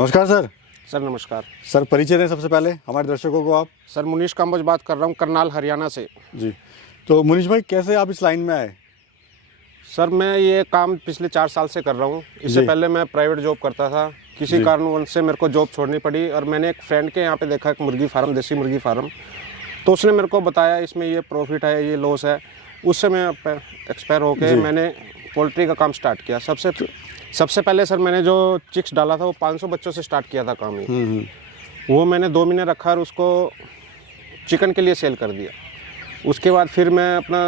नमस्कार sir. Sir नमस्कार। Sir परिचय दें सबसे पहले हमारे दर्शकों को आप। सर मुनीश काम्बोज बात कर रहा हूँ, करनाल हरियाणा से। जी, तो मुनीश भाई कैसे आप इस लाइन में आए? सर मैं ये काम पिछले 4 साल से कर रहा हूँ। इससे पहले मैं प्राइवेट जॉब करता था, किसी कारणवश से मेरे को जॉब छोड़नी पड़ी और मैंने एक फ्रेंड के यहाँ पे देखा एक मुर्गी फार्म, देसी मुर्गी फार्म, तो उसने मेरे को बताया इसमें ये प्रॉफिट है, ये लॉस है। उससे मैं एक्सपायर होकर मैंने पोल्ट्री का काम स्टार्ट किया। सबसे पहले सर मैंने जो चिक्स डाला था वो 500 बच्चों से स्टार्ट किया था काम ही। वो मैंने 2 महीने रखा और उसको चिकन के लिए सेल कर दिया। उसके बाद फिर मैं अपना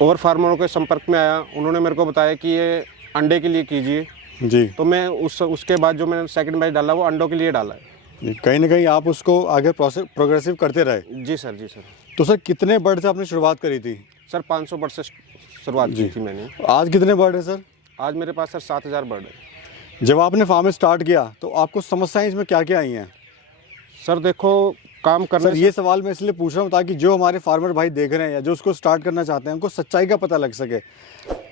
और फार्मरों के संपर्क में आया, उन्होंने मेरे को बताया कि ये अंडे के लिए कीजिए जी। तो मैं उसके बाद जो मैंने सेकंड बैच डाला वो अंडों के लिए डाला है। कहीं ना कहीं आप उसको आगे प्रोग्रेसिव करते रहे। जी सर, जी सर। तो सर कितने बर्ड से आपने शुरुआत करी थी? सर 500 बर्ड से शुरुआत की थी मैंने। आज कितने बर्ड है सर? आज मेरे पास सर 7000 बर्ड है। जब आपने फार्म स्टार्ट किया तो आपको समस्याएं इसमें क्या क्या आई हैं? सर देखो काम करने सर ये सवाल मैं इसलिए पूछ रहा हूँ ताकि जो हमारे फार्मर भाई देख रहे हैं या जो उसको स्टार्ट करना चाहते हैं उनको सच्चाई का पता लग सके,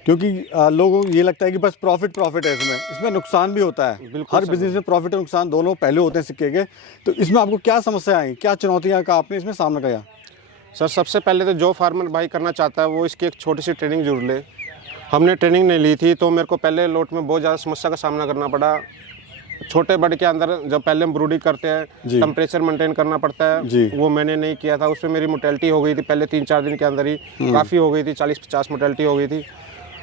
क्योंकि लोगों को ये लगता है कि बस प्रॉफिट है इसमें नुकसान भी होता है। हर बिजनेस में प्रॉफिट और नुकसान दोनों पहले होते हैं सिक्के के। तो इसमें आपको क्या समस्या आई, क्या चुनौतियाँ का आपने इसमें सामना किया? सर सबसे पहले तो जो फार्मर भाई करना चाहता है वो इसकी एक छोटी सी ट्रेनिंग जरूर ले। हमने ट्रेनिंग नहीं ली थी तो मेरे को पहले लोट में बहुत ज़्यादा समस्या का सामना करना पड़ा। छोटे बर्ड के अंदर जब पहले हम ब्रूडिंग करते हैं टेम्परेचर मेंटेन करना पड़ता है, वो मैंने नहीं किया था। उसमें मेरी मोर्टेलिटी हो गई थी पहले 3-4 दिन के अंदर ही, काफ़ी हो गई थी, 40-50 मोर्टेलिटी हो गई थी।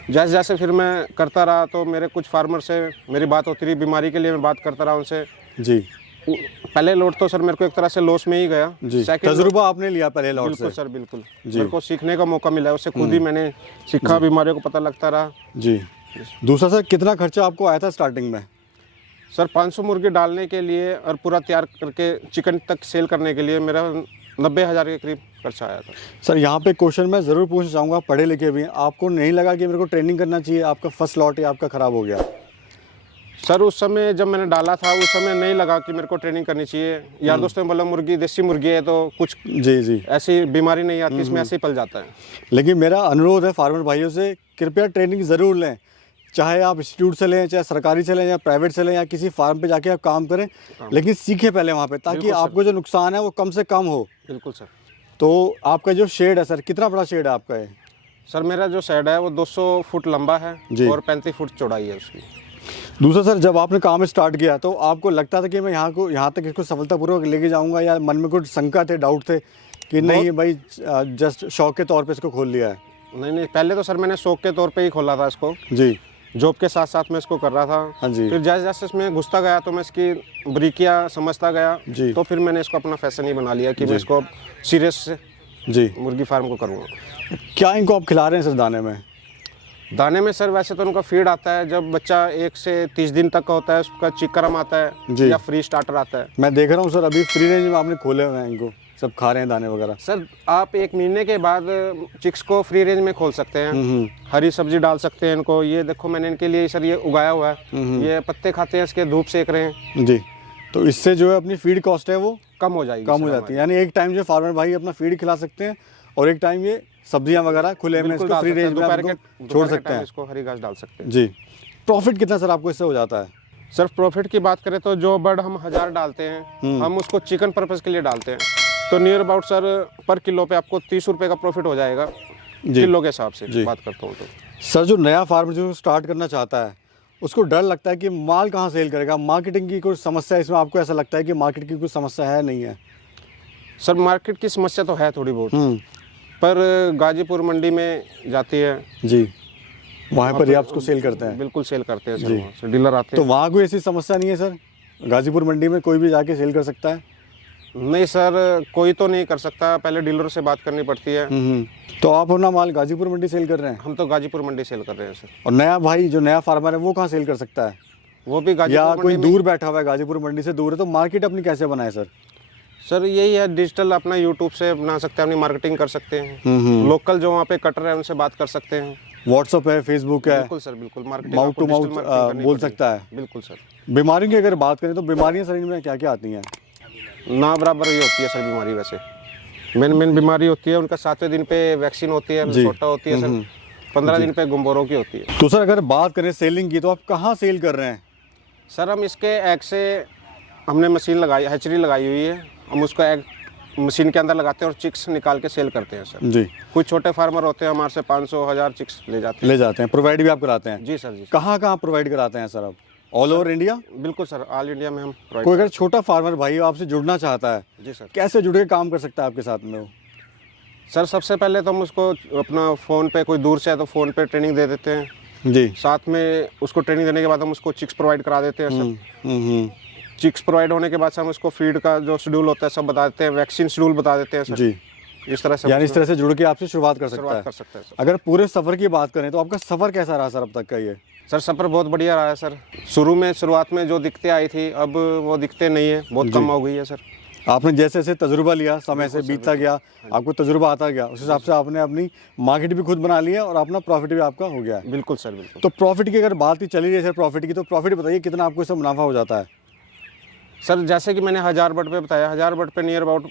जैसे जैसे फिर मैं करता रहा तो मेरे कुछ फार्मर से मेरी बात होती रही, बीमारी के लिए मैं बात करता रहा उनसे। जी पहले लोट तो सर मेरे को एक तरह से लॉस में ही गया। तजुर्बा आपने लिया पहले लोट से? बिल्कुल सर, बिल्कुल। मेरे को सीखने का मौका मिला, उससे खुद ही मैंने सीखा, बीमारियों को पता लगता रहा। जी। दूसरा सर कितना खर्चा आपको आया था स्टार्टिंग में? सर 500 मुर्गे डालने के लिए और पूरा तैयार करके चिकन तक सेल करने के लिए मेरा 90,000 के करीब खर्चा आया था। सर यहाँ पे क्वेश्चन मैं ज़रूर पूछना चाहूँगा, पढ़े लिखे भी हैं, आपको नहीं लगा कि मेरे को ट्रेनिंग करना चाहिए? आपका फर्स्ट लॉट ही आपका ख़राब हो गया? सर उस समय जब मैंने डाला था उस समय नहीं लगा कि मेरे को ट्रेनिंग करनी चाहिए। यार दोस्तों ने बोला मुर्गी देसी मुर्गी है तो कुछ जी ऐसी बीमारी नहीं आती, इसमें ऐसे ही पल जाता है। लेकिन मेरा अनुरोध है फार्मर भाइयों से, कृपया ट्रेनिंग ज़रूर लें, चाहे आप इंस्टीट्यूट से लें, चाहे सरकारी से लें या प्राइवेट से लें या किसी फार्म पे जाके आप काम करें, लेकिन सीखें पहले वहाँ पे, ताकि आपको जो नुकसान है वो कम से कम हो। बिल्कुल सर। तो आपका जो शेड है सर, कितना बड़ा शेड है आपका है? सर मेरा जो शेड है वो 200 फुट लंबा है और 35 फुट चौड़ाई है उसकी। दूसरा सर, जब आपने काम स्टार्ट किया तो आपको लगता था कि मैं यहाँ तक इसको सफलतापूर्वक लेके जाऊँगा, या मन में कुछ शंका थे, डाउट थे कि नहीं भाई जस्ट शौक के तौर पर इसको खोल लिया है? नहीं, पहले तो सर मैंने शौक के तौर पर ही खोला था इसको। जी। जॉब के साथ साथ मैं इसको कर रहा था। हाँ जी। फिर जैसे जैसे इसमें घुसता गया तो मैं इसकी बारीकियां समझता गया जी। तो फिर मैंने इसको अपना फैशन ही बना लिया कि मैं इसको सीरियस से जी मुर्गी फार्म को करूँगा। क्या इनको आप खिला रहे हैं सर दाने में? दाने में सर वैसे तो उनका फीड आता है, जब बच्चा 1 से 30 दिन तक का होता है उसका चिकरम आता है या फ्री स्टार्टर आता है। मैं देख रहा हूँ सर अभी फ्री रेंज में आपने खोले हुए हैं, इनको सब खा रहे हैं दाने वगैरह। सर आप 1 महीने के बाद चिक्स को फ्री रेंज में खोल सकते हैं, हरी सब्जी डाल सकते हैं इनको। ये देखो मैंने इनके लिए सर ये उगाया हुआ है, ये पत्ते खाते हैं, इसके धूप सेक रहे हैं जी। तो इससे जो है अपनी फीड कॉस्ट है वो कम हो जाएगी, कम हो जाती है। यानी एक टाइम जो फार्मर भाई अपना फीड खिला सकते हैं और एक टाइम ये सब्जियां वगैरह खुले में इसको फ्री रेंज में छोड़ सकते हैं, इसको हरी घास डाल सकते हैं जी। प्रॉफिट कितना सर आपको इससे हो जाता है? सर प्रॉफिट की बात करें तो जो बर्ड हम 1000 डालते हैं हम उसको चिकन पर्पज़ के लिए डालते हैं, तो नियर अबाउट सर पर किलो पे आपको 30 रुपये का प्रॉफिट हो जाएगा किलो के हिसाब से बात करता हूँ तो। सर जो नया फार्मर जो स्टार्ट करना चाहता है उसको डर लगता है कि माल कहाँ सेल करेगा, मार्केटिंग की कोई समस्या इसमें आपको ऐसा लगता है कि मार्केट की कोई समस्या है नहीं है? सर मार्केट की समस्या तो है थोड़ी बहुत, पर गाजीपुर मंडी में जाती है जी, वहाँ पर ही आप उसको सेल करते हैं? बिल्कुल सेल करते हैं सर, डीलर आते हैं। तो वहाँ कोई ऐसी समस्या नहीं है सर? गाजीपुर मंडी में कोई भी जाके सेल कर सकता है? नहीं सर, कोई तो नहीं कर सकता, पहले डीलरों से बात करनी पड़ती है। तो आप अपना माल गाजीपुर मंडी सेल कर रहे हैं? हम तो गाजीपुर मंडी सेल कर रहे हैं सर। और नया भाई जो नया फार्मर है वो कहाँ सेल कर सकता है? वो भी गाजीपुर या कोई दूर बैठा हुआ है, गाजीपुर मंडी से दूर है, तो मार्केट अपनी कैसे बनाए सर? सर यही है, डिजिटल अपना यूट्यूब से बना सकते हैं, अपनी मार्केटिंग कर सकते हैं। लोकल जो वहाँ पे कटर है उनसे बात कर सकते हैं, व्हाट्सअप है, फेसबुक है। बिल्कुल सर, बिल्कुल मार्केटिंग माउथ टू माउथ बोल सकता है। बिल्कुल सर। बीमारियों की अगर बात करें तो बीमारियाँ शरीर में क्या क्या आती हैं? ना बराबर ही होती है सर बीमारी, वैसे मेन बीमारी होती है उनका 7वें दिन पे वैक्सीन होती है, छोटा होती है सर, 15 दिन पे गुम्बोरों की होती है। तो सर अगर बात करें सेलिंग की तो आप कहाँ सेल कर रहे हैं? सर हम इसके एग से हमने मशीन लगाई, हैचरी लगाई हुई है। हम उसको एग मशीन के अंदर लगाते हैं और चिक्स निकाल के सेल करते हैं सर। जी, कुछ छोटे फार्मर होते हैं हमारे से 500-1000 चिक्स ले जाते हैं। प्रोवाइड भी आप कराते हैं? जी सर जी। कहाँ कहाँ प्रोवाइड कराते हैं सर आप? All over India? बिल्कुल सर, ऑल इंडिया में हम कोई प्रोवाइड। अगर छोटा फार्मर भाई आपसे जुड़ना चाहता है, जी सर। कैसे जुड़ के काम कर सकता है आपके साथ में वो? सर सबसे पहले तो हम उसको अपना फ़ोन पे, कोई दूर से है तो फ़ोन पे ट्रेनिंग दे देते हैं। जी। साथ में उसको ट्रेनिंग देने के बाद हम उसको चिक्स प्रोवाइड करा देते हैं सर। चिक्स प्रोवाइड होने के बाद से हम उसको फीड का जो शेड्यूल होता है सब बता देते हैं, वैक्सीन शेड्यूल बता देते हैं सर। जी, इस तरह से यानी इस तरह से जुड़ के आपसे शुरुआत कर सकता शुरुआत है। कर सकते हैं सर। अगर पूरे सफ़र की बात करें तो आपका सफ़र कैसा रहा सर अब तक का ये? सर सफ़र बहुत बढ़िया रहा है सर। शुरुआत में जो दिक्कतें आई थी अब वो दिक्कतें नहीं है, बहुत कम हो गई है सर। आपने जैसे जैसे तजुर्बा लिया, समय से बीतता गया, आपको तजुर्बा आता गया, उस हिसाब से आपने अपनी मार्केट भी खुद बना लिया और अपना प्रॉफिट भी आपका हो गया है। बिल्कुल सर, बिल्कुल। तो प्रॉफिट की अगर बात ही चली रही है सर प्रॉफिट की, तो प्रॉफिट बताइए कितना आपको इससे मुनाफा हो जाता है? सर जैसे कि मैंने 1000 बट पे बताया, 1000 बट पे नियर अबाउट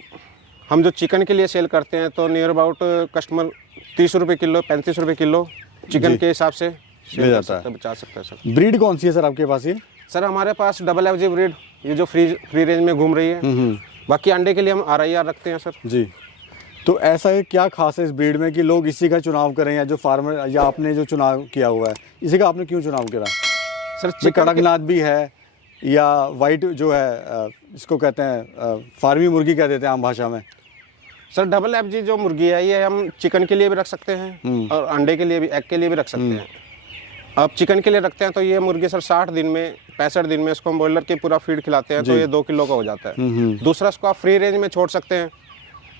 हम जो चिकन के लिए सेल करते हैं तो नियर अबाउट कस्टमर 30 रुपये किलो, 35 रुपये किलो चिकन के हिसाब से ले जाता है, बचा सकता है सर। ब्रीड कौन सी है सर आपके पास ये? सर हमारे पास डबल FG ब्रीड, ये जो फ्री रेंज में घूम रही है। बाकी अंडे के लिए हम RIR रखते हैं सर। जी। तो ऐसा है क्या खास है इस ब्रीड में कि लोग इसी का चुनाव करें, या जो फार्मर या आपने जो चुनाव किया हुआ है इसी का आपने क्यों चुनाव करा? सर ये कड़कनाथ भी है या वाइट जो है इसको कहते हैं फार्मी मुर्गी कह देते हैं आम भाषा में? सर डबल FG जो मुर्गी है ये हम चिकन के लिए भी रख सकते हैं और अंडे के लिए भी, एग के लिए भी रख सकते हैं। अब चिकन के लिए रखते हैं तो ये मुर्गी सर 60 दिन में 65 दिन में इसको हम बॉयलर के पूरा फीड खिलाते हैं तो ये 2 किलो का हो जाता है। दूसरा इसको आप फ्री रेंज में छोड़ सकते हैं,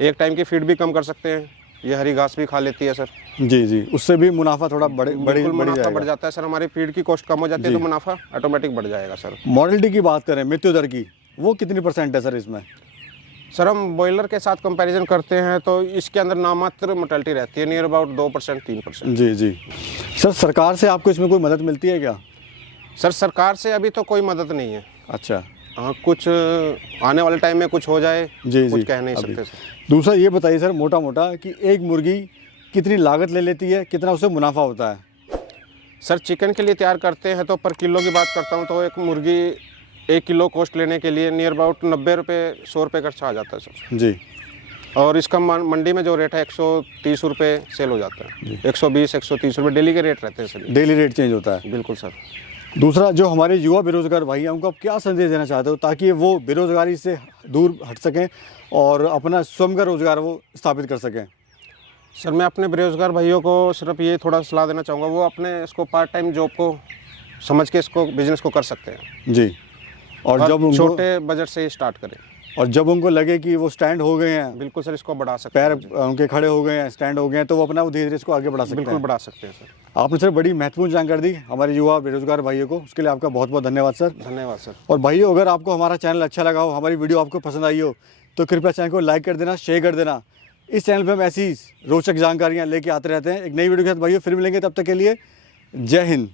एक टाइम की फीड भी कम कर सकते हैं, ये हरी घास भी खा लेती है सर। जी जी, उससे भी मुनाफा थोड़ा मुनाफा बढ़ जाता है सर। हमारी फीड की कॉस्ट कम हो जाती है तो मुनाफा ऑटोमेटिक बढ़ जाएगा सर। मॉर्टेलिटी की बात करें, मृत्यु दर की, वो कितनी % है सर इसमें? सर हम बॉयलर के साथ कंपैरिजन करते हैं तो इसके अंदर नामात्र मोर्टेलिटी रहती है, नियर अबाउट 2% 3%। जी जी। सर सरकार से आपको इसमें कोई मदद मिलती है क्या? सर सरकार से अभी तो कोई मदद नहीं है। अच्छा। हाँ, कुछ आने वाले टाइम में कुछ हो जाए, जी कुछ जी, कह नहीं सकते सर। दूसरा ये बताइए सर मोटा मोटा कि एक मुर्गी कितनी लागत ले लेती है, कितना उससे मुनाफा होता है? सर चिकन के लिए तैयार करते हैं तो पर किलो की बात करता हूँ तो एक मुर्गी 1 किलो कॉस्ट लेने के लिए नियर अबाउट 90 रुपये 100 रुपये खर्चा आ जाता है सर। जी। और इसका मंडी में जो रेट है 130 रुपये सेल हो जाता है, 120-130 रुपये डेली के रेट रहते हैं सर। डेली रेट चेंज होता है? बिल्कुल सर। दूसरा, जो हमारे युवा बेरोजगार भाई हैं उनको आप क्या संदेश देना चाहते हो ताकि वो बेरोजगारी से दूर हट सकें और अपना स्वयं का रोजगार वो स्थापित कर सकें? सर मैं अपने बेरोजगार भाइयों को सिर्फ ये थोड़ा सलाह देना चाहूँगा, वो अपने इसको पार्ट टाइम जॉब को समझ के इसको बिजनेस को कर सकते हैं जी। और जब उनको छोटे बजट से ही स्टार्ट करें, और जब उनको लगे कि वो स्टैंड हो गए हैं, बिल्कुल सर इसको बढ़ा सकते पैर हैं, उनके खड़े हो गए हैं, स्टैंड हो गए हैं, तो वो अपना धीरे धीरे इसको आगे बढ़ा सकते बिल्कुल हैं। बढ़ा सकते हैं सर। आपने सर बड़ी महत्वपूर्ण जानकारी दी हमारे युवा बेरोजगार भाइयों को, उसके लिए आपका बहुत बहुत धन्यवाद सर। धन्यवाद सर। और भाइयों, अगर आपको हमारा चैनल अच्छा लगा हो, हमारी वीडियो आपको पसंद आई हो, तो कृपया चैनल को लाइक कर देना, शेयर कर देना। इस चैनल पे हम ऐसी रोचक जानकारियाँ लेके आते रहते हैं। एक नई वीडियो के साथ भाइयों फिर मिलेंगे, तब तक के लिए जय हिंद।